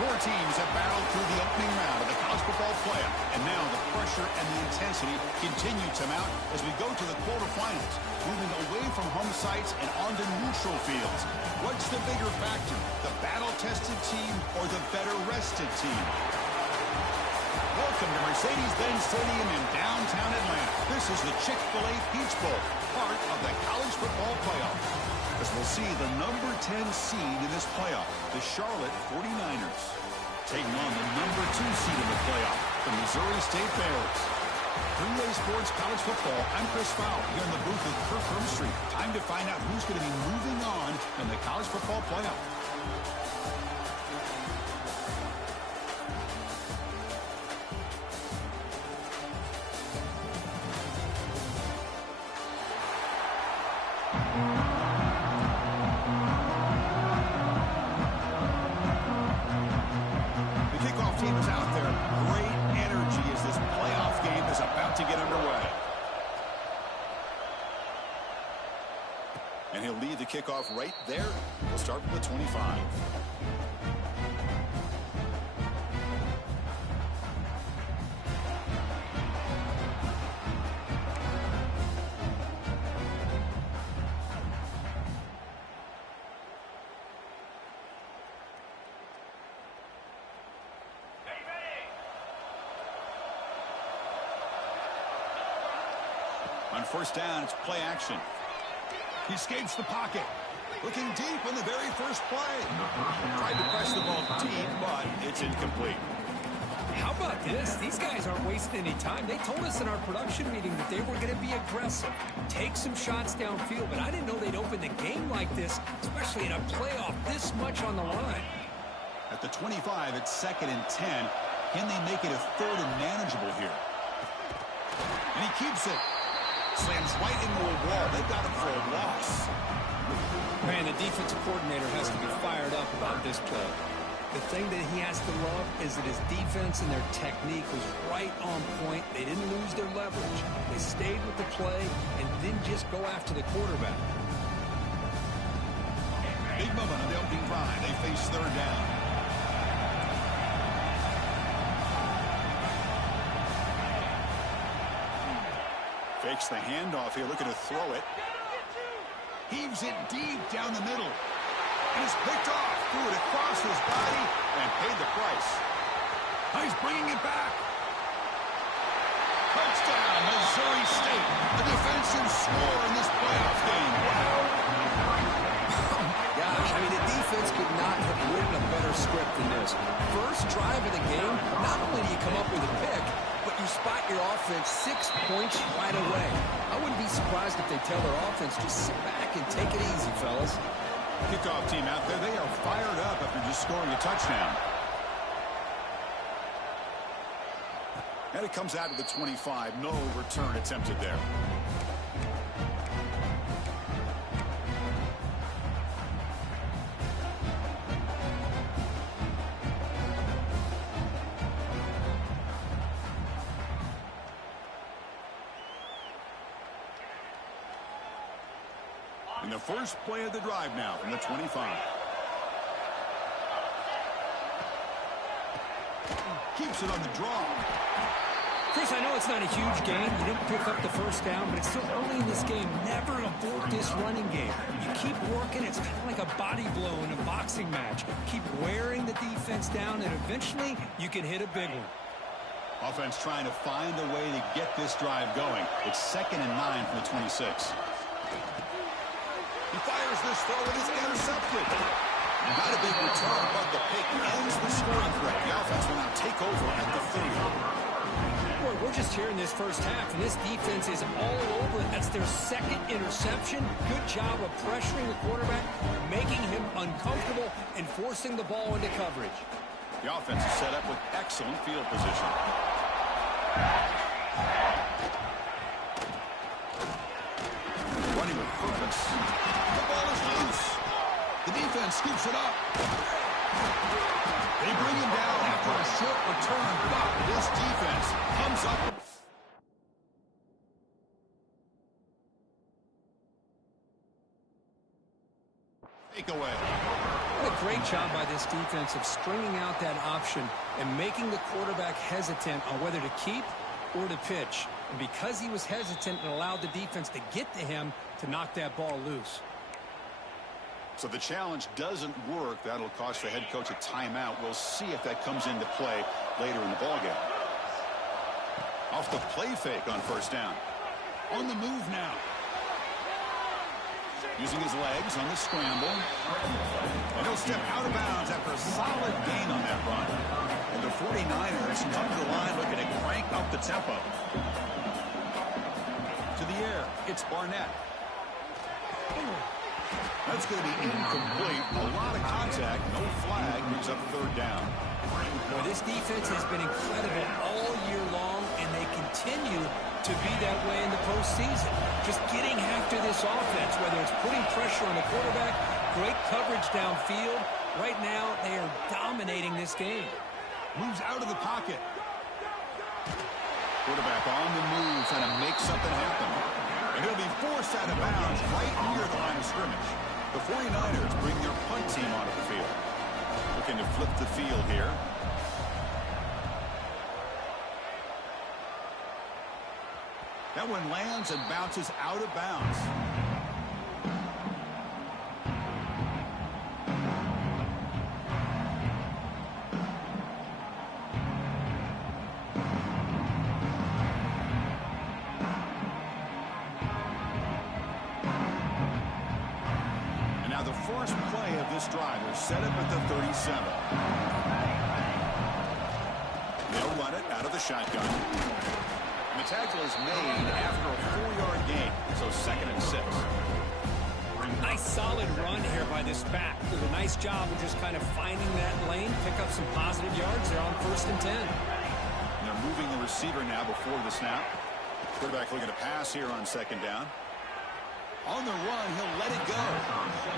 Four teams have battled through the opening round of the college football playoff, and now the pressure and the intensity continue to mount as we go to the quarterfinals, moving away from home sites and onto neutral fields. What's the bigger factor, the battle-tested team or the better-rested team? Welcome to Mercedes-Benz Stadium in downtown Atlanta. This is the Chick-fil-A Peach Bowl, part of the college football playoff. As we'll see the number 10 seed in this playoff, the Charlotte 49ers, taking on the number 2 seed in the playoff, the Missouri State Bears. 3A Sports College Football, I'm Chris Fowler here in the booth with Kirk Hermstreet. Time to find out who's going to be moving on in the college football playoff. And he'll lead the kickoff right there. We'll start with the 25. On first down, it's play action. He escapes the pocket. Looking deep on the very first play. Tried to press the ball deep, but it's incomplete. How about this? These guys aren't wasting any time. They told us in our production meeting that they were going to be aggressive, take some shots downfield, but I didn't know they'd open the game like this, especially in a playoff this much on the line. At the 25, it's 2nd and 10. Can they make it a 3rd and manageable here? And he keeps it. Slams right into a wall. They've got him for a loss. Man, the defensive coordinator has to be fired up about this play. The thing that he has to love is that his defense and their technique was right on point. They didn't lose their leverage. They stayed with the play and didn't just go after the quarterback. Big moment on the opening drive. They face 3rd down. Fakes the handoff here, looking to throw it. Heaves it deep down the middle. And it's picked off. Threw it across his body and paid the price. Now he's bringing it back. Touchdown, Missouri State. The defensive score in this playoff game. Wow. Gosh, I mean, the defense could not have written a better script than this. First drive of the game, not only do you come up with a pick, but you spot your offense 6 points right away. I wouldn't be surprised if they tell their offense, just sit back and take it easy, fellas. Kickoff team out there, they are fired up after just scoring a touchdown. And it comes out of the 25. No return attempted there. And the first play of the drive now from the 25. Keeps it on the draw. Chris, I know it's not a huge game. You didn't pick up the first down, but it's still early in this game. Never abort this running game. You keep working. It's kind of like a body blow in a boxing match. Keep wearing the defense down, and eventually you can hit a big one. Offense trying to find a way to get this drive going. It's 2nd and 9 from the 26. He fires this throw and it's intercepted. Not a big return, but the pick ends the scoring threat. The offense will now take over at the 30. Boy, we're just here in this first half, and this defense is all over. That's their 2nd interception. Good job of pressuring the quarterback, making him uncomfortable, and forcing the ball into coverage. The offense is set up with excellent field position. Running with purpose. The ball is loose. The defense scoops it up. They bring him down after a short return, but this defense comes up. Take away. What a great job by this defense of stringing out that option and making the quarterback hesitant on whether to keep or to pitch. And because he was hesitant, it allowed the defense to get to him to knock that ball loose. So the challenge doesn't work. That'll cost the head coach a timeout. We'll see if that comes into play later in the ballgame. Off the play fake on first down. On the move now. Using his legs on the scramble. And he'll step out of bounds after a solid gain on that run. And the 49ers come to the line looking to crank up the tempo. To the air, it's Barnett. That's going to be incomplete. A lot of contact. No flag. Brings up third down. Boy, this defense has been incredible all year long, and they continue to be that way in the postseason. Just getting after this offense, whether it's putting pressure on the quarterback, great coverage downfield. Right now, they are dominating this game. Moves out of the pocket. Quarterback on the move, trying to make something happen. And he'll be forced out of bounds right near the line of scrimmage. The 49ers bring their punt team onto the field. Looking to flip the field here. That one lands and bounces out of bounds. First play of this drive. They're set up at the 37. They'll run it out of the shotgun. And the tackle is made after a 4-yard gain. So 2nd and 6. Nice solid run here by this back. Did a nice job of just kind of finding that lane, pick up some positive yards. They're on 1st and 10. And they're moving the receiver now before the snap. Quarterback looking to pass here on 2nd down. On the run, he'll let it go.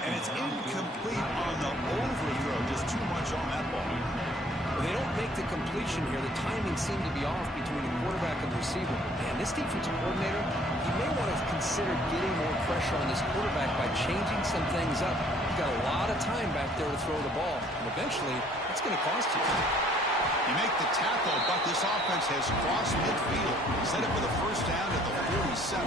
And it's incomplete on the overthrow. Just too much on that ball. Well, they don't make the completion here. The timing seemed to be off between the quarterback and the receiver. Man, this defensive coordinator, he may want to consider getting more pressure on this quarterback by changing some things up. You've got a lot of time back there to throw the ball. And eventually, it's going to cost you. You make the tackle, but this offense has crossed midfield. Set up for the first down at the 47.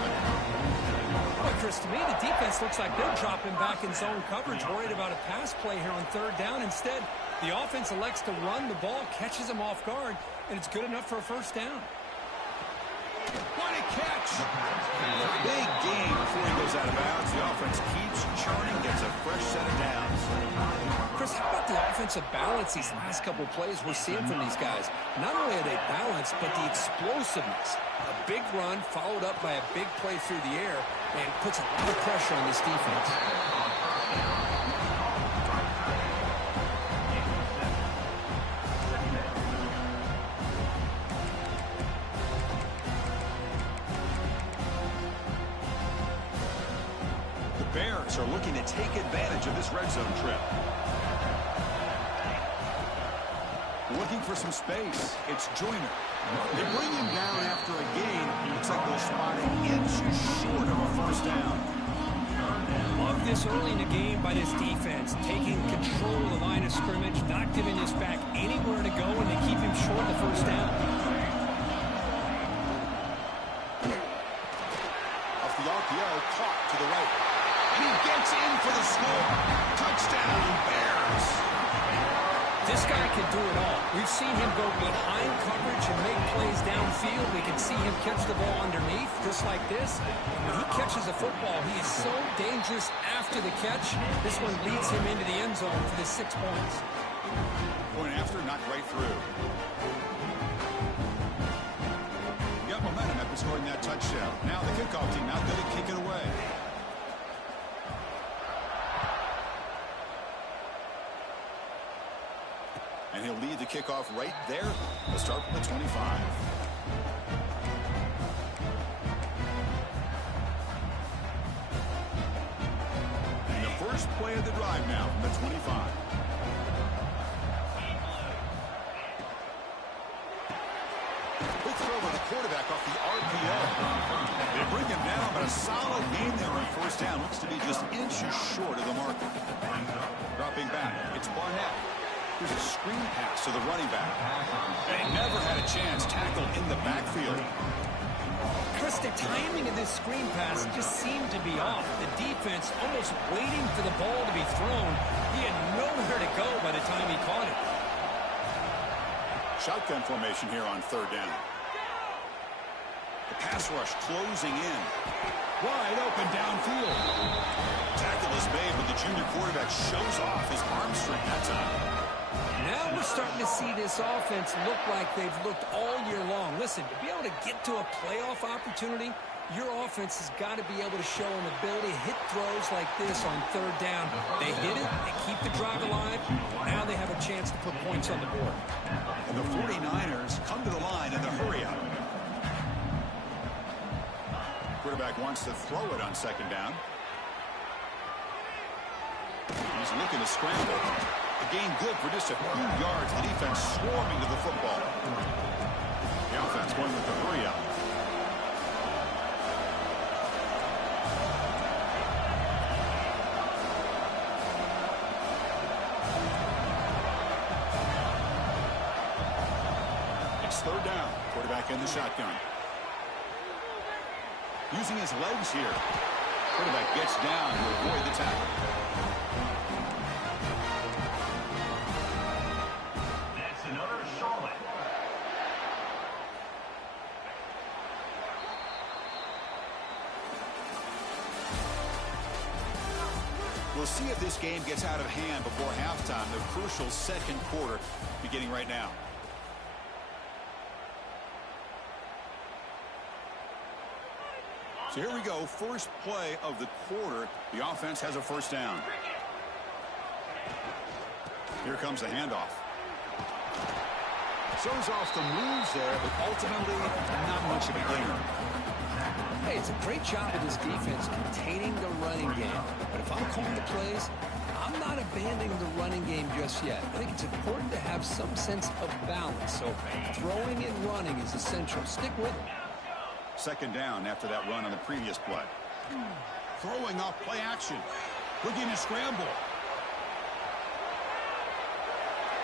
Boy, Chris, to me, the defense looks like they're dropping back in zone coverage, worried about a pass play here on 3rd down. Instead, the offense elects to run the ball, catches them off guard, and it's good enough for a first down. What a catch! Big gain before he goes out of bounds. The offense keeps churning, gets a fresh set of downs. Chris, how about the offensive balance these last couple of plays we're seeing from these guys? Not only are they balanced, but the explosiveness. A big run followed up by a big play through the air and puts a lot of pressure on this defense. The Bears are looking to take advantage of this red zone trip. Looking for some space. It's Joyner. They bring him down after a gain. Looks like they'll spot an inch short of a first down. Love this early in the game by this defense, taking control of the line of scrimmage, not giving this back anywhere to go, and they keep him short of the first down. Off the RPO, caught to the right. And he gets in for the score. Touchdown, Bears. This guy can do it all. We've seen him go behind coverage and make plays downfield. We can see him catch the ball underneath, just like this. When he catches a football, he is so dangerous after the catch. This one leads him into the end zone for the 6 points. Point after, knocked right through. Got momentum after scoring that touchdown. Now the kickoff team out there to kick it away. And he'll lead the kickoff right there. They'll start from the 25. And the first play of the drive now from the 25. Quick throw by the quarterback off the RPO. They bring him down, but a solid gain there on first down. Looks to be just inches short of the marker. Drop Stepping back, it's Barnett. Here's a screen pass to the running back. They never had a chance tackled in the backfield. Chris, the timing of this screen pass just seemed to be off. The defense almost waiting for the ball to be thrown. He had nowhere to go by the time he caught it. Shotgun formation here on third down. The pass rush closing in. Wide open downfield. Tackle is made, but the junior quarterback shows off his arm strength that time. Now we're starting to see this offense look like they've looked all year long. Listen, to be able to get to a playoff opportunity, your offense has got to be able to show an ability to hit throws like this on third down. They hit it, they keep the drive alive. Now they have a chance to put points on the board. And the 49ers come to the line in the hurry-up. Quarterback wants to throw it on second down. He's looking to scramble. A gain good for just a few yards. The defense swarming to the football. The offense going with the hurry-up. It's third down. Quarterback in the shotgun. Using his legs here. Quarterback gets down to avoid the tackle. That's another Charlotte. We'll see if this game gets out of hand before halftime. The crucial second quarter beginning right now. So here we go, first play of the quarter. The offense has a first down. Here comes the handoff. Shows off the moves there, but ultimately not much of a gainer. Hey, it's a great job of this defense containing the running game. But if I'm calling the plays, I'm not abandoning the running game just yet. I think it's important to have some sense of balance. So throwing and running is essential. Stick with it. Second down after that run on the previous play. Throwing off play action. Looking to scramble.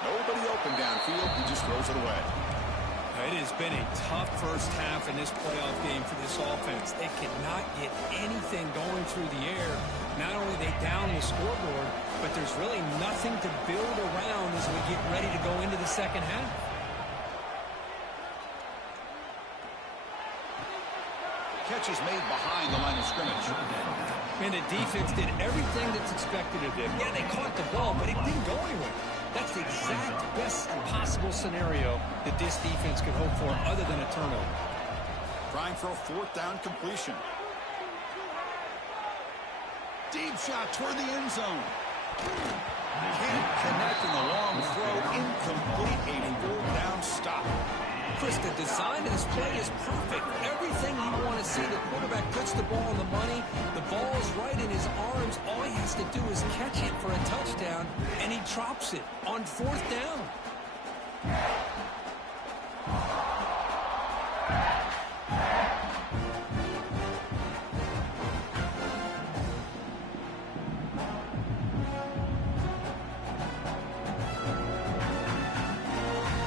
Nobody open downfield. He just throws it away. It has been a tough first half in this playoff game for this offense. They cannot get anything going through the air. Not only they down the scoreboard, but there's really nothing to build around as we get ready to go into the second half. Catch is made behind the line of scrimmage. And the defense did everything that's expected of them. Yeah, they caught the ball, but it didn't go anywhere. That's the exact best possible scenario that this defense could hope for other than a turnover. Trying for a fourth down completion. Deep shot toward the end zone. Can't connect in the long throw. Incomplete. A full down stop. Chris, the design of this play is perfect. Everything you want to see. The quarterback puts the ball on the money. The ball is right in his arms. All he has to do is catch it for a touchdown, and he drops it on fourth down.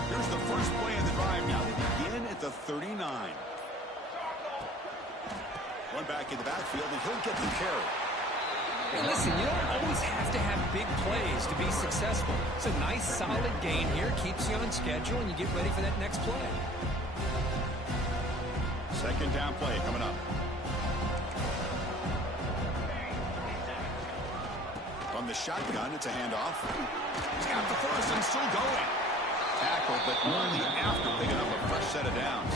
Here's the first play of the drive now. Begin at the 39. One back in the backfield, and he'll get the carry. Hey, listen, you don't always have to have big plays to be successful. It's a nice, solid gain here. Keeps you on schedule, and you get ready for that next play. Second down play coming up. From the shotgun, it's a handoff. He's got the first and still going. Tackle, but only after picking up a fresh set of downs.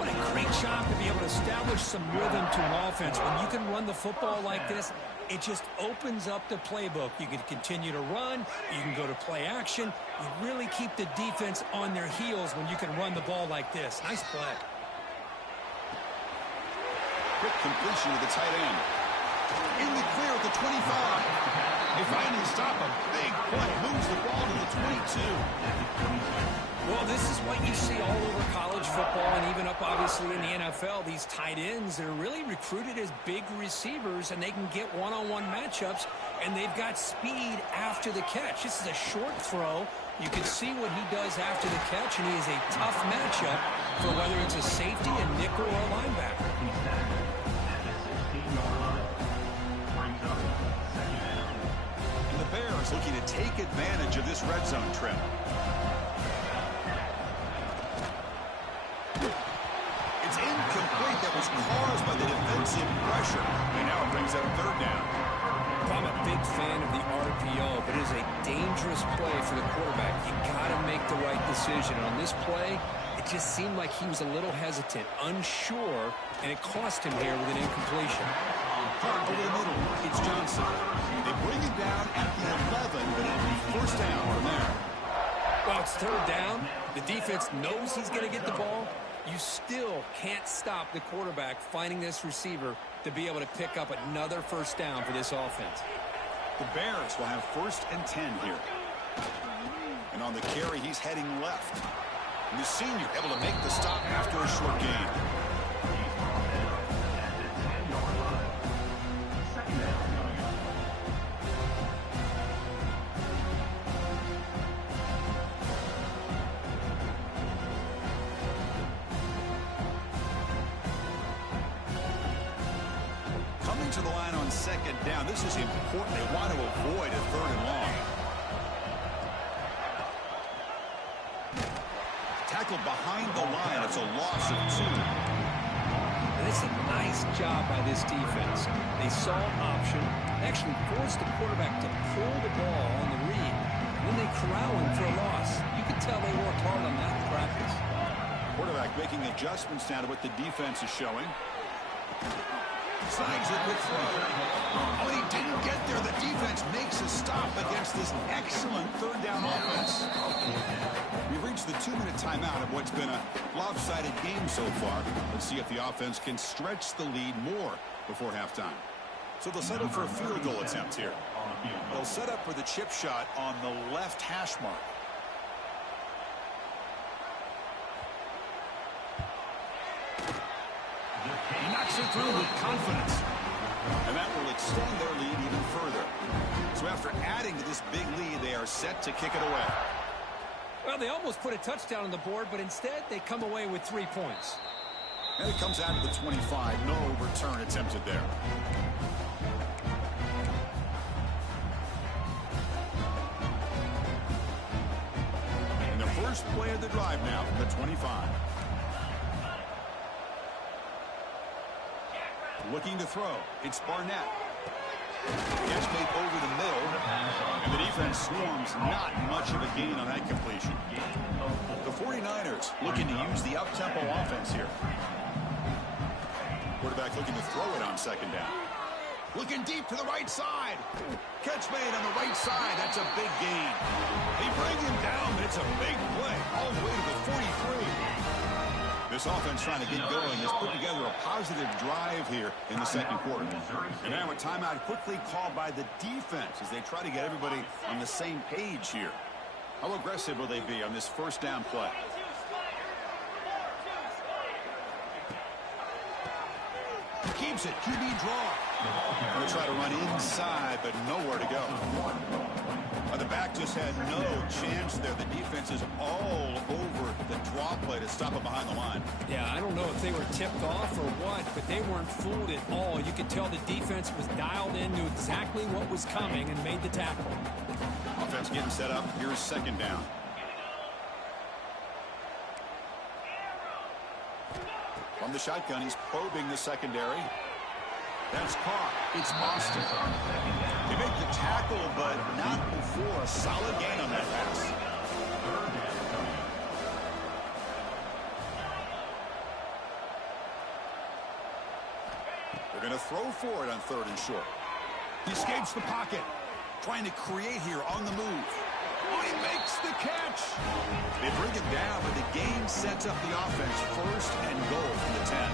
What a great job to be able to establish some rhythm to an offense. When you can run the football like this, it just opens up the playbook. You can continue to run. You can go to play action. You really keep the defense on their heels when you can run the ball like this. Nice play. Quick completion to the tight end. In the clear at the 25. They finally stop a big play. Moves the ball to the 22. Well, this is what you see all over college football and even up, obviously, in the NFL. These tight ends, they're really recruited as big receivers, and they can get one-on-one matchups, and they've got speed after the catch. This is a short throw. You can see what he does after the catch, and he is a tough matchup for whether it's a safety, a nickel, or a linebacker. And the Bears looking to take advantage of this red zone trip. It's incomplete. That was caused by the defensive pressure. And now it brings up third down. I'm a big fan of the RPO, but it is a dangerous play for the quarterback. You got to make the right decision. On this play, it just seemed like he was a little hesitant, unsure, and it cost him here with an incompletion. Over the middle, it's Johnson. They bring it down at the 11, but it'll be first down from there. Well, it's third down. The defense knows he's going to get the ball. You still can't stop the quarterback finding this receiver to be able to pick up another first down for this offense. The Bears will have 1st and 10 here. And on the carry, he's heading left. And the senior able to make the stop after a short gain. To the line on 2nd down. This is important. They want to avoid a 3rd and long. Tackled behind the line. It's a loss of 2. And it's a nice job by this defense. They saw an option, actually forced the quarterback to pull the ball on the read, and then they corral him for a loss. You can tell they worked hard on that in practice. Quarterback making adjustments now to what the defense is showing. Slides it with throw. Oh, and he didn't get there. The defense makes a stop against this excellent 3rd down offense. We've reached the 2-minute timeout of what's been a lopsided game so far. Let's see if the offense can stretch the lead more before halftime. So they'll set up for a field goal attempt here. They'll set up for the chip shot on the left hash mark. He knocks it through with confidence. And that will extend their lead even further. So after adding to this big lead, they are set to kick it away. Well, they almost put a touchdown on the board, but instead they come away with 3 points. And it comes out of the 25. No return attempted there. And the first play of the drive now from the 25. Looking to throw. It's Barnett. Catch made over the middle. And the defense swarms. Not much of a gain on that completion. The 49ers looking to use the up-tempo offense here. Quarterback looking to throw it on 2nd down. Looking deep to the right side. Catch made on the right side. That's a big gain. They bring him down, but it's a big play. All the way to the 43. This offense trying to get going has put together a positive drive here in the 2nd quarter. And now a timeout quickly called by the defense as they try to get everybody on the same page here. How aggressive will they be on this 1st down play? Keeps it. QB draw. Going to try to run inside, but nowhere to go. The back just had no chance there. The defense is all over the draw play to stop him behind the line. Yeah, I don't know if they were tipped off or what, but they weren't fooled at all. You could tell the defense was dialed in, knew exactly what was coming, and made the tackle. Offense getting set up. Here's 2nd down. From the shotgun, he's probing the secondary. That's caught. It's Austin. They make the tackle, but not before a solid gain on that pass. They're going to throw for it on 3rd and short. He escapes the pocket. Trying to create here on the move. Oh, he makes the catch. They bring it down, but the game sets up the offense 1st and goal from the 10.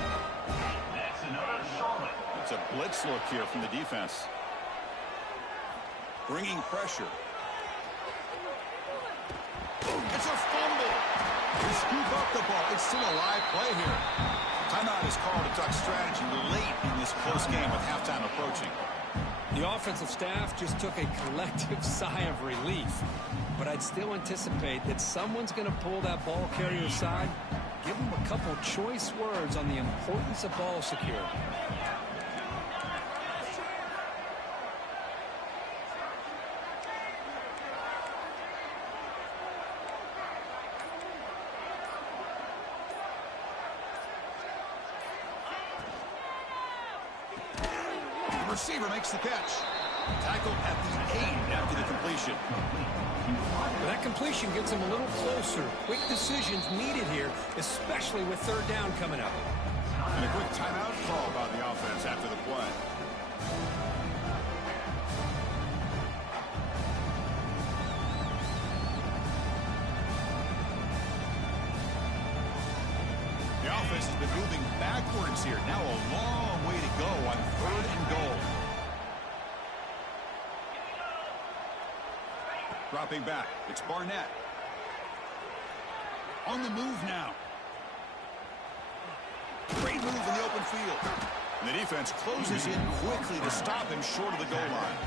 That's another Charlotte. It's a blitz look here from the defense. bringing pressure. It's a fumble. They scoop up the ball. It's still a live play here. Timeout is called to duck strategy late in this close game with halftime approaching. The offensive staff just took a collective sigh of relief. But I'd still anticipate that someone's going to pull that ball carrier aside, give them a couple choice words on the importance of ball security. Receiver makes the catch. Tackled at the 8 after the completion. That completion gets him a little closer. Quick decisions needed here, especially with third down coming up. And a quick timeout call by the offense after the play. The offense has been moving backwards here. Now a long way to go on 3rd and goal. Dropping back, it's Barnett. On the move now. Great move in the open field. And the defense closes in quickly to stop him short of the goal line.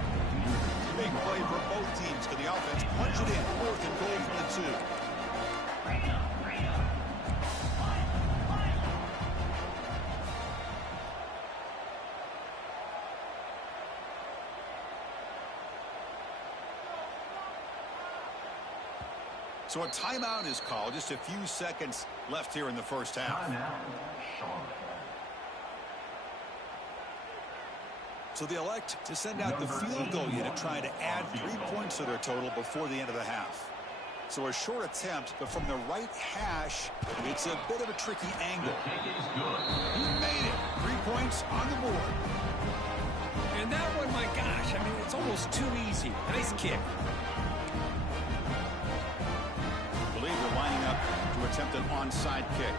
Big play for both teams. Can the offense punch it in? 4th and goal from the 2. So a timeout is called. Just a few seconds left here in the first half. So they elect to send out the field goal unit, trying to add 3 points to their total before the end of the half. So a short attempt, but from the right hash, it's a bit of a tricky angle. He made it. 3 points on the board. And that one, my gosh, I mean, it's almost too easy. Nice kick. They're lining up to attempt an onside kick.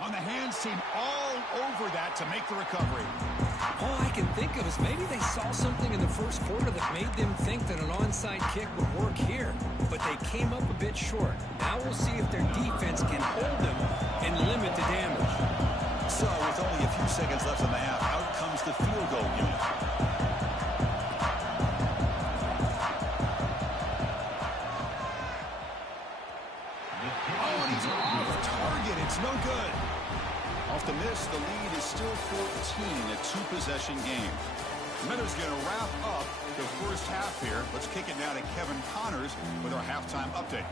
On the hands team, all over that to make the recovery. All I can think of is maybe they saw something in the first quarter that made them think that an onside kick would work here. But they came up a bit short. Now we'll see if their defense can hold them and limit the damage. So with only a few seconds left in the half, out comes the field goal unit. It's no good. Off the miss, the lead is still 14, a 2-possession game. Minutes going to wrap up the first half here. Let's kick it now to Kevin Connors with our halftime update.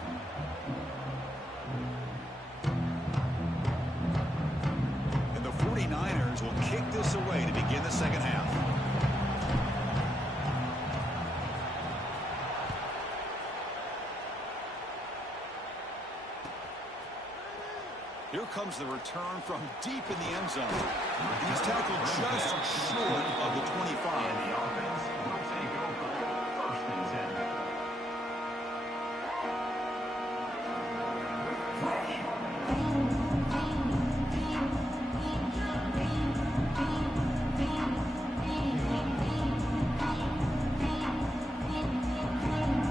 And the 49ers will kick this away to begin the second half. Here comes the return from deep in the end zone. He's tackled just short of the 25.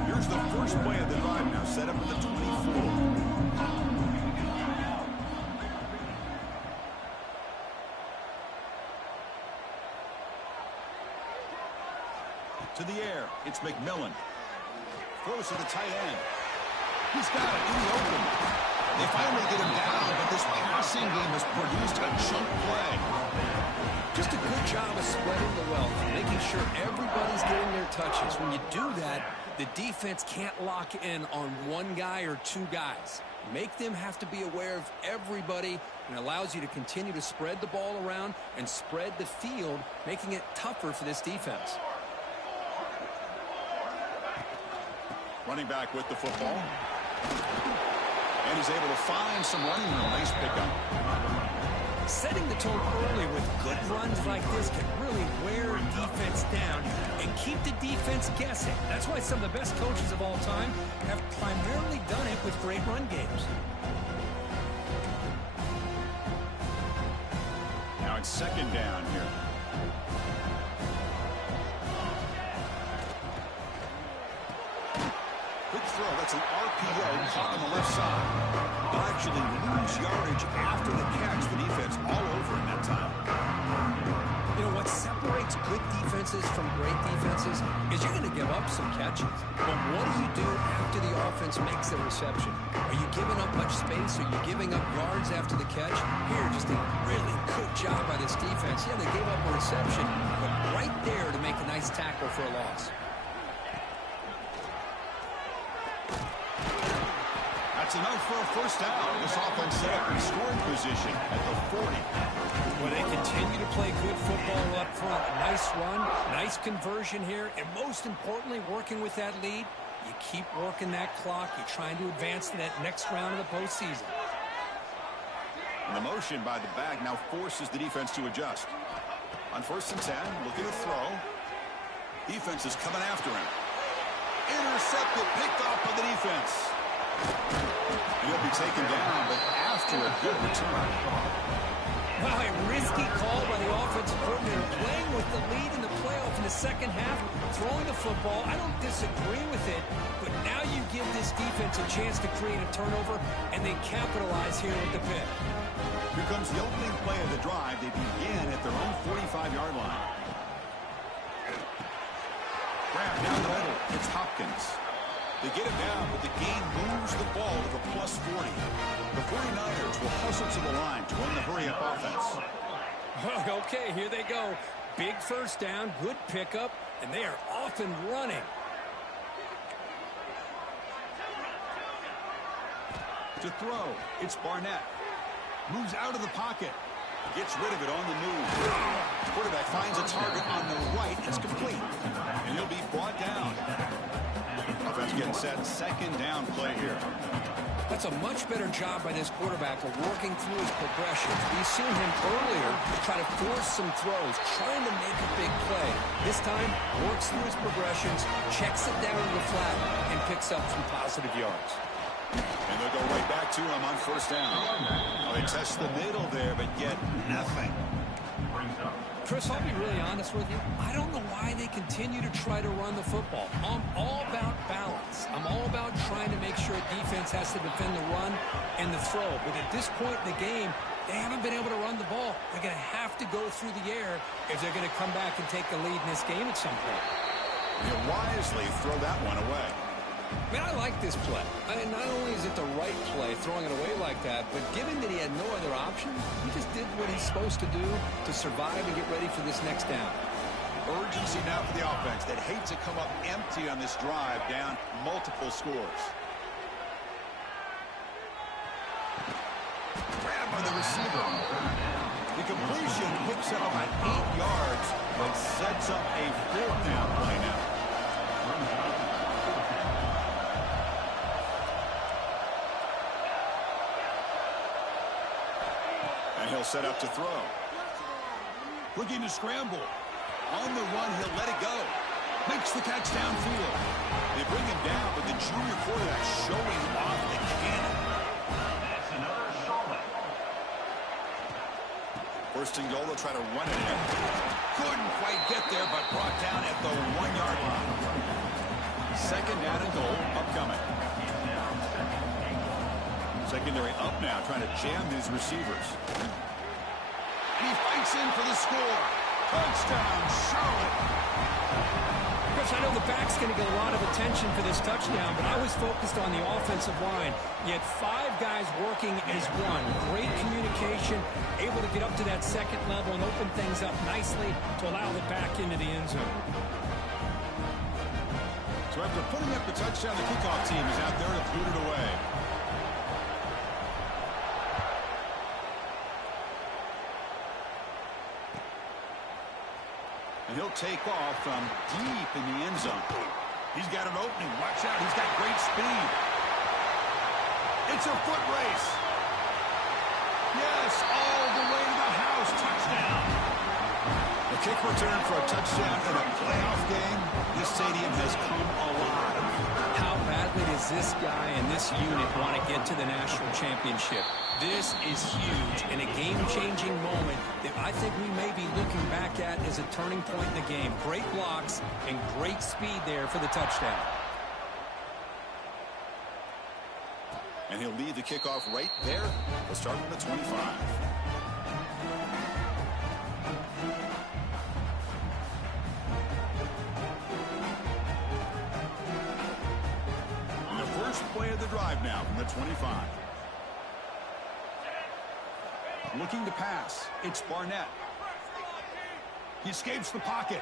Here's the first play of the drive now, set up at the 24. To the air, it's McMillan. Throws to the tight end. He's got it in the open. They finally get him down, but this passing game has produced a chunk play. Just a good job of spreading the wealth, making sure everybody's getting their touches. When you do that, the defense can't lock in on one guy or two guys. Make them have to be aware of everybody, and allows you to continue to spread the ball around and spread the field, making it tougher for this defense. Running back with the football. And he's able to find some running room. Nice pickup. Setting the tone early with good runs like this can really wear a defense down and keep the defense guessing. That's why some of the best coaches of all time have primarily done it with great run games. Now it's second down here. throw. That's an RPO caught on the left side. They'll actually lose yardage after the catch. The defense all over him that time. You know, what separates good defenses from great defenses is you're going to give up some catches. But what do you do after the offense makes the reception? Are you giving up much space? Are you giving up yards after the catch? Here, just a really good job by this defense. Yeah, they gave up a reception, but right there to make a nice tackle for a loss. That's enough for a first down. This offense set up in scoring position at the 40. Well, they continue to play good football up front. A nice run, nice conversion here, and most importantly, working with that lead, you keep working that clock. You're trying to advance to that next round of the postseason. And the motion by the back now forces the defense to adjust. On 1st and 10, looking to throw. Defense is coming after him. Intercepted, picked off by the defense. He'll be taken down, but after a good return. Wow, a risky call by the offensive coordinator, playing with the lead in the playoff in the second half, throwing the football. I don't disagree with it, but now you give this defense a chance to create a turnover, and they capitalize here with the pick. Here comes the opening play of the drive. They begin at their own 45-yard line. Grab down the middle. It's Hopkins. They get it down, but the game moves the ball to the +40. The 49ers will hustle to the line to run the hurry-up offense. Okay, here they go. Big first down, good pickup, and they are off and running. To throw, it's Barnett. Moves out of the pocket. Gets rid of it on the move. Quarterback finds a target on the right. It's complete. And he'll be brought down. Offense getting set. Second down play here. That's a much better job by this quarterback of working through his progression. We've seen him earlier try to force some throws, trying to make a big play. This time, works through his progressions, checks it down to the flat, and picks up some positive yards. And they'll go right back to him on 1st down. Oh, they test the middle there, but get nothing. Chris, I'll be really honest with you. I don't know why they continue to try to run the football. I'm all about balance. I'm all about trying to make sure defense has to defend the run and the throw. But at this point in the game, they haven't been able to run the ball. They're going to have to go through the air if they're going to come back and take the lead in this game at some point. You wisely throw that one away. Man, I like this play. Not only is it the right play, throwing it away like that, but given that he had no other option, he just did what he's supposed to do to survive and get ready for this next down. Urgency now for the offense that hates to come up empty on this drive, down multiple scores. Grab by the receiver. The completion hooks up about 8 yards, but sets up a 4th down play now. He'll set up to throw. Looking to scramble. On the run, he'll let it go. Makes the catch downfield. They bring him down, but the junior quarterback showing off the cannon. That's another Charlotte. 1st and goal, they'll try to run it in. Couldn't quite get there, but brought down at the 1-yard line. 2nd down and goal, upcoming. Secondary up now, trying to jam his receivers. And he fights in for the score. Touchdown, Charlotte. Chris, I know the back's going to get a lot of attention for this touchdown, but I was focused on the offensive line. You had 5 guys working as one. Great communication, able to get up to that second level and open things up nicely to allow the back into the end zone. So after putting up the touchdown, the kickoff team is out there to boot it away. And he'll take off from deep in the end zone. He's got an opening. Watch out. He's got great speed. It's a foot race. Yes, all the way to the house. Touchdown. The kick return for a touchdown in a playoff game. This stadium has come alive. How badly does this guy and this unit want to get to the national championship? This is huge and a game-changing moment that I think we may be looking back at as a turning point in the game. Great blocks and great speed there for the touchdown. And he'll lead the kickoff right there. We'll start from the 25. And the first play of the drive now from the 25. Looking to pass. It's Barnett. He escapes the pocket.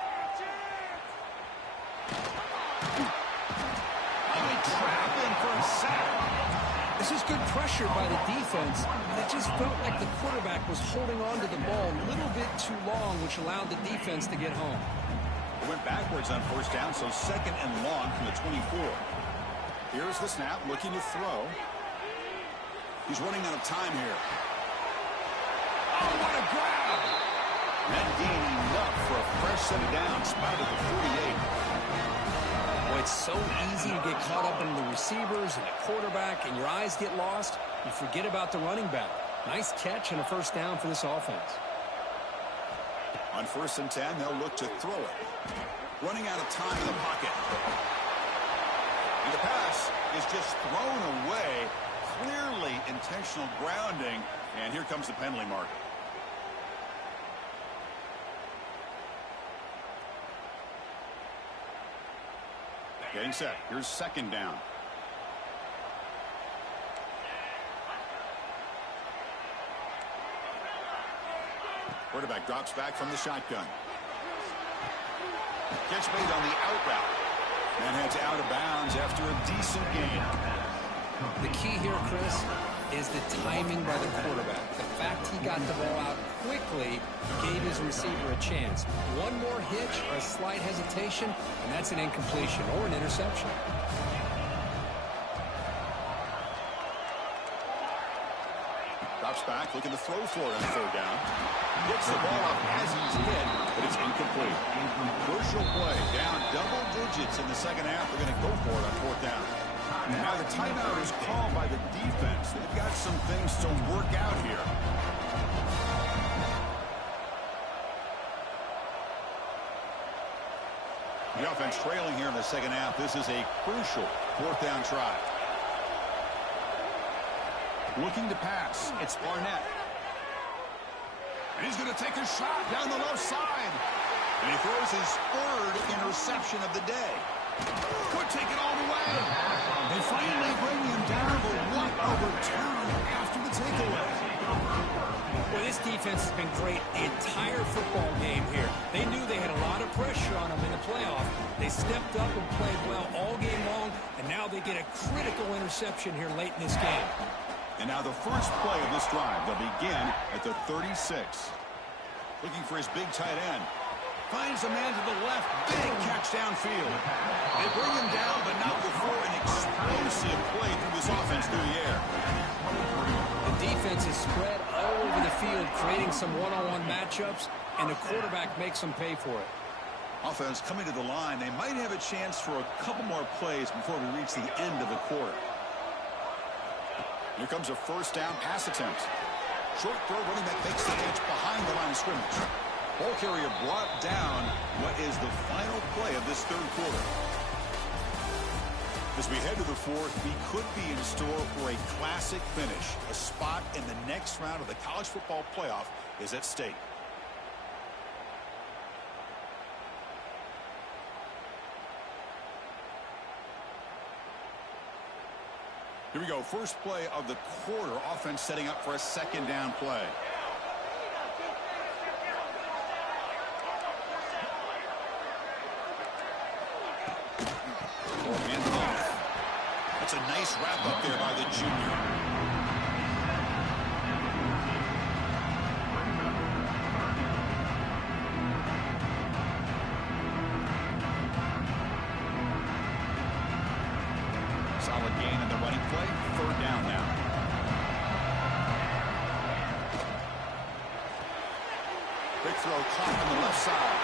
They trap him for a sack. This is good pressure by the defense, but it just felt like the quarterback was holding on to the ball a little bit too long, which allowed the defense to get home. It went backwards on first down, so second and long from the 24. Here's the snap, looking to throw. He's running out of time here. Oh, what a grab! That gain enough for a fresh set of downs, spotted at the 48. Well, it's so easy to get caught up in the receivers and the quarterback, and your eyes get lost. You forget about the running back. Nice catch and a first down for this offense. On 1st and 10, they'll look to throw it. Running out of time in the pocket. And the pass is just thrown away. Clearly intentional grounding. And here comes the penalty mark. Getting set. Here's second down. Quarterback drops back from the shotgun. Catch made on the out route. And heads out of bounds after a decent gain. The key here, Chris, is the timing by the quarterback. The fact he got the ball out quickly gave his receiver a chance. One more hitch or a slight hesitation, and that's an incompletion or an interception. Drops back, looking to throw for it on third down. Gets the ball up as he's hit, but it's incomplete. Crucial play, down double digits in the second half. They're going to go for it on fourth down. Now the timeout is called by the defense. They've got some things to work out here. The offense trailing here in the second half. This is a crucial fourth down try. Looking to pass. It's Barnett. And he's going to take a shot down the left side. And he throws his third interception of the day. Could take it all the way. They finally bring him down, but what a return after the takeaway. Well, this defense has been great the entire football game here. They knew they had a lot of pressure on them in the playoff. They stepped up and played well all game long, and now they get a critical interception here late in this game. And now the first play of this drive. They'll begin at the 36. Looking for his big tight end. Finds a man to the left. Big catch downfield. They bring him down, but not before an explosive play through this offense through the air. The defense is spread all over the field, creating some one-on-one matchups, and the quarterback makes them pay for it. Offense coming to the line. They might have a chance for a couple more plays before we reach the end of the quarter. Here comes a first down pass attempt. Short throw, running back makes the catch behind the line of scrimmage. Ball carrier brought down. What is the final play of this third quarter? As we head to the fourth, we could be in store for a classic finish. A spot in the next round of the college football playoff is at stake. Here we go. First play of the quarter. Offense setting up for a second down play. That's a nice wrap up there by the junior. Solid gain in the running play. Third down now. Big throw caught on the left side.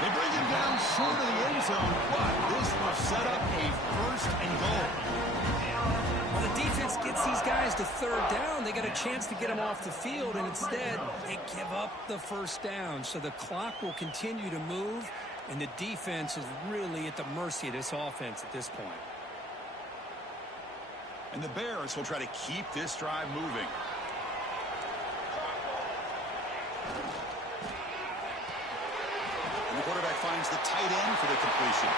They bring him down short of the end zone, but this will set up a first and goal. Well, the defense gets these guys to third down. They got a chance to get them off the field, and instead they give up the first down. So the clock will continue to move, and the defense is really at the mercy of this offense at this point. And the Bears will try to keep this drive moving. And the quarterback finds the tight end for the completion.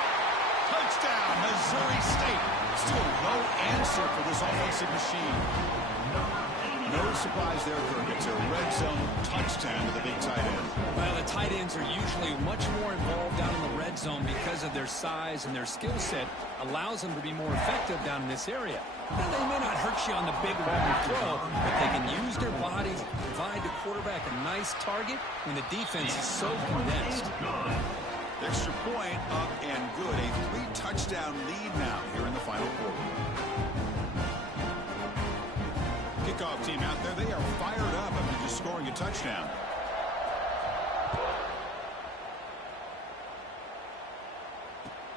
Touchdown, Missouri State. Still no answer for this offensive machine. No surprise there, Kirk. It's a red zone touchdown to the big tight end. Well, the tight ends are usually much more involved down in the red zone because of their size, and their skill set allows them to be more effective down in this area. Now, they may not hurt you on the big long throw, but they can use their bodies to provide the quarterback a nice target when the defense is so condensed. Extra point up and good. A 3-touchdown lead now here in the final quarter. Kickoff team out there, they are fired up after just scoring a touchdown.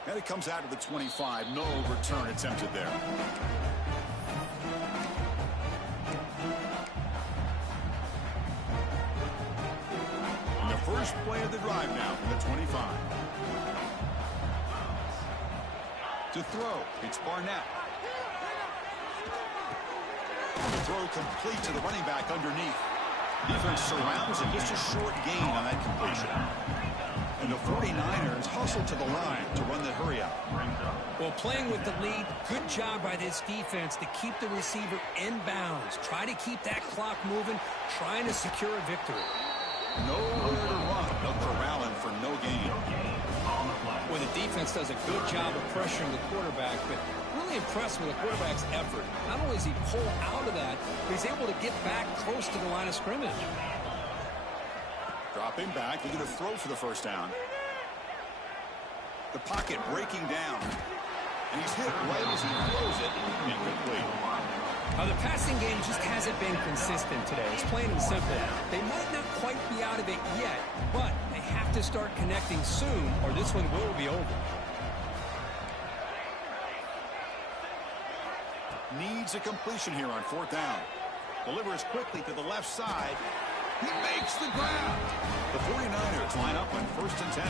And it comes out to the 25. No return attempted there. And the first play of the drive now from the 25. To throw, it's Barnett. The throw complete to the running back underneath. Defense surrounds him. Just a short gain on that completion. And the 49ers hustle to the line to run the hurry out. Well, playing with the lead, good job by this defense to keep the receiver in bounds. Try to keep that clock moving, trying to secure a victory. Nowhere to run. They'll corral him for no gain. Well, the defense does a good job of pressuring the quarterback, but really impressed with the quarterback's effort. Not only does he pull out of that, but he's able to get back close to the line of scrimmage. Dropping back, they're going to throw for the first down. The pocket breaking down. And he's hit right as he throws it. Incomplete. The passing game just hasn't been consistent today. It's plain and simple. They might not quite be out of it yet, but they have to start connecting soon or this one will be over. Needs a completion here on 4th down. Delivers quickly to the left side. He makes the grab. The 49ers line up on 1st and 10.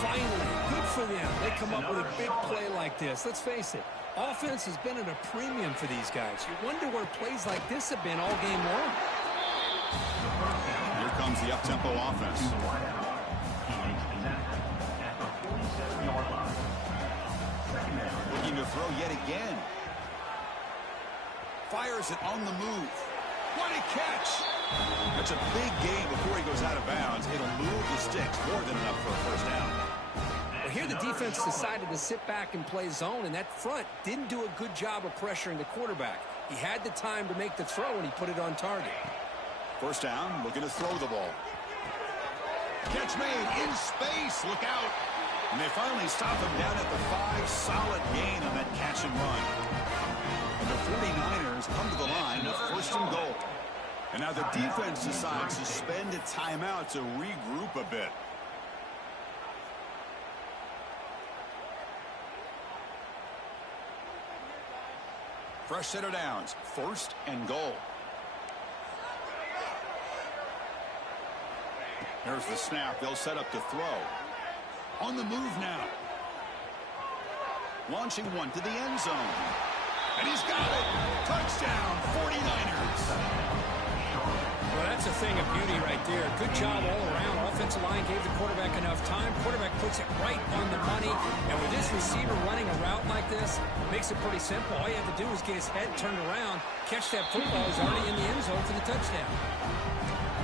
Finally, good for them. They come up with a big play like this. Let's face it, offense has been at a premium for these guys. You wonder where plays like this have been all game long. Here comes the up-tempo offense. Looking to throw yet again. Fires it on the move. What a catch! That's a big gain before he goes out of bounds. It'll move the sticks more than enough for a first down. Well, here the defense decided to sit back and play zone, and that front didn't do a good job of pressuring the quarterback. He had the time to make the throw, and he put it on target. First down, looking to throw the ball. Catch made in space. Look out. And they finally stop him down at the 5. Solid gain on that catch and run. And the 49ers come to the line with 1st and goal. And now the defense decides to spend a timeout to regroup a bit. Fresh set of downs. 1st and goal. There's the snap. They'll set up to throw. On the move now. Launching one to the end zone. And he's got it. Touchdown, 49ers. Well, that's a thing of beauty right there. Good job all around. Offensive line gave the quarterback enough time. Quarterback puts it right on the money. And with this receiver running a route like this, makes it pretty simple. All you have to do is get his head turned around, catch that football. He's already in the end zone for the touchdown.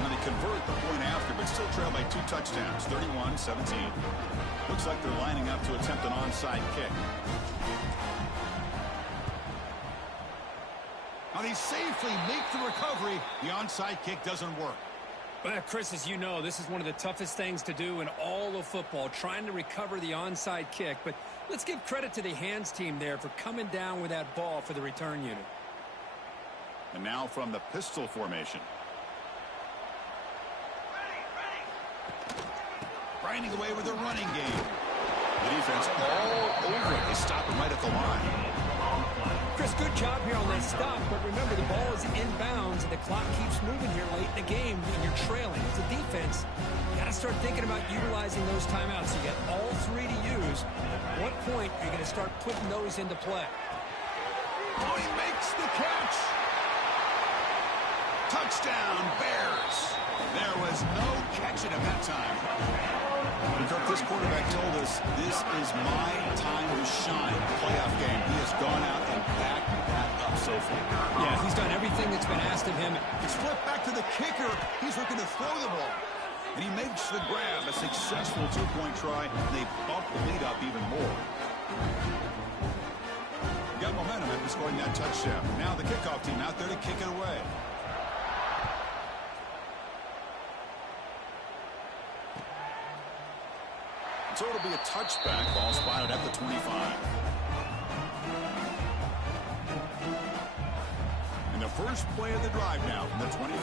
And they convert the point after, but still trail by 2 touchdowns, 31-17. Looks like they're lining up to attempt an onside kick. Now they safely make the recovery. The onside kick doesn't work. Well, Chris, as you know, this is one of the toughest things to do in all of football, trying to recover the onside kick. But let's give credit to the hands team there for coming down with that ball for the return unit. And now from the pistol formation. Grinding away with a running game. The defense all over it. They stop him right at the line. Chris, good job here on that stop, but remember the ball is inbounds and the clock keeps moving here late in the game and you're trailing. As a defense, you got to start thinking about utilizing those timeouts. You got all 3 to use. At what point are you going to start putting those into play? Oh, he makes the catch. Touchdown, Bears. There was no catching him that time. Kirk, this quarterback told us this is my time to shine. Playoff game. He has gone out and backed that up so far. Yeah, he's done everything that's been asked of him. It's flipped back to the kicker. He's looking to throw the ball. And he makes the grab. A successful two-point try. They bump the lead up even more. Got momentum after scoring that touchdown. Now the kickoff team out there to kick it away. So it'll be a touchback. Ball spotted at the 25. And the first play of the drive now from the 25.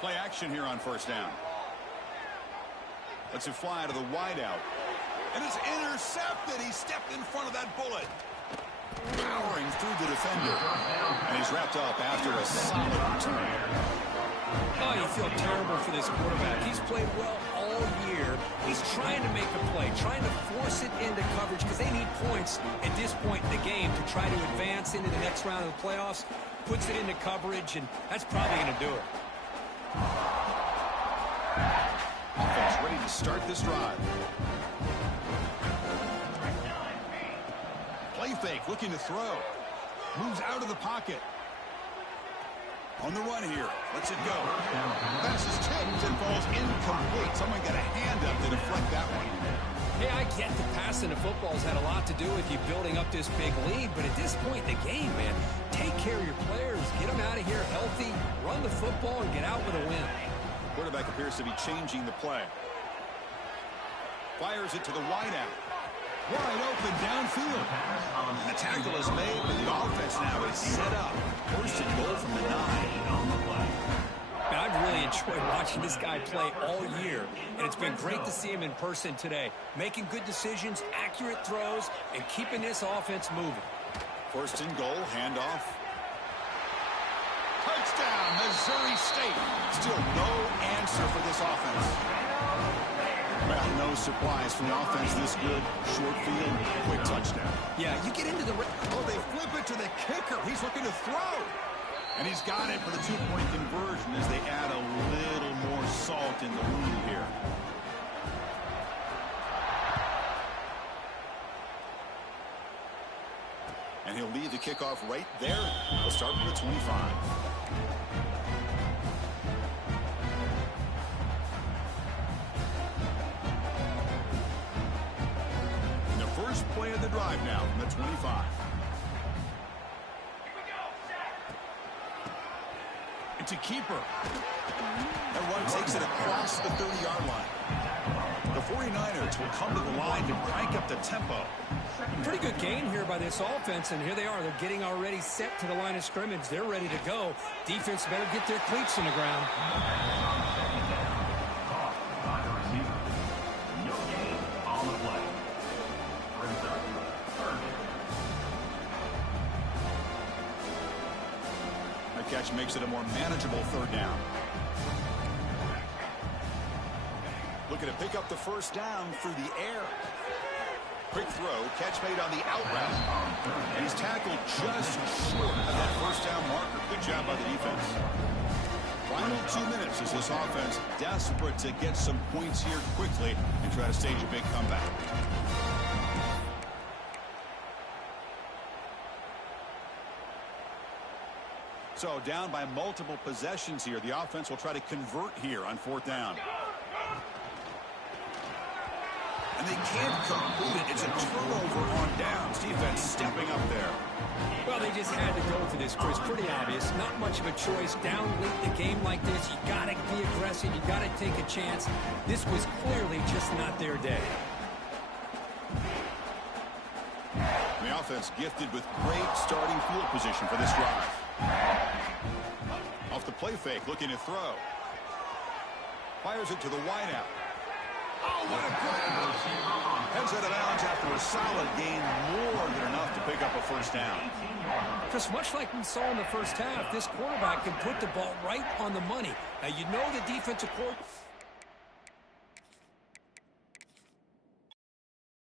Play action here on first down. Lets it fly to the wideout. And it's intercepted. He stepped in front of that bullet. Powering through the defender. And he's wrapped up after a solid return. Oh, you feel terrible for this quarterback. He's played well all year. He's trying to make a play, trying to force it into coverage because they need points at this point in the game to try to advance into the next round of the playoffs. Puts it into coverage, and that's probably going to do it. Defense ready to start this drive. Play fake, looking to throw. Moves out of the pocket. On the run here. Lets it go. Pass is tipped and falls incomplete. Someone got a hand up to deflect that one. Hey, I get the passing of football's had a lot to do with you building up this big lead, but at this point in the game, man, take care of your players. Get them out of here healthy, run the football, and get out with a win. Quarterback appears to be changing the play. Fires it to the wideout. Wide open downfield. And the tackle is made, but the offense now is set up. First and goal from the 9. I've really enjoyed watching this guy play all year, and it's been great to see him in person today. Making good decisions, accurate throws, and keeping this offense moving. First and goal, handoff. Touchdown, Missouri State. Still no answer for this offense. Well, no surprise from the offense this good. Short field, quick touchdown. Yeah, you get into the... Oh, they flip it to the kicker. He's looking to throw. And he's got it for the two-point conversion as they add a little more salt in the wound here. And he'll lead the kickoff right there. He'll start from the 25. First play of the drive now from the 25. It's a keeper. That run takes it across the 30-yard line. The 49ers will come to the line to crank up the tempo. Pretty good game here by this offense, and here they are. They're getting already set to the line of scrimmage. They're ready to go. Defense better get their cleats in the ground. Catch makes it a more manageable third down. Looking to pick up the first down through the air. Quick throw, catch made on the out route. And he's tackled just short of that first down marker. Good job by the defense. Final 2 minutes as this offense desperate to get some points here quickly and try to stage a big comeback. So down by multiple possessions here. The offense will try to convert here on fourth down. And they can't complete it. It's a turnover on downs. Defense stepping up there. Well, they just had to go for this, Chris. Pretty obvious. Not much of a choice. Down late in a game like this, you got to be aggressive. You got to take a chance. This was clearly just not their day. The offense gifted with great starting field position for this drive. Off the play fake, looking to throw. Fires it to the wideout. Oh, what a grab! Heads out of bounds after a solid gain, more than enough to pick up a first down. Just much like we saw in the first half, this quarterback can put the ball right on the money. Now, you know the defensive coordinator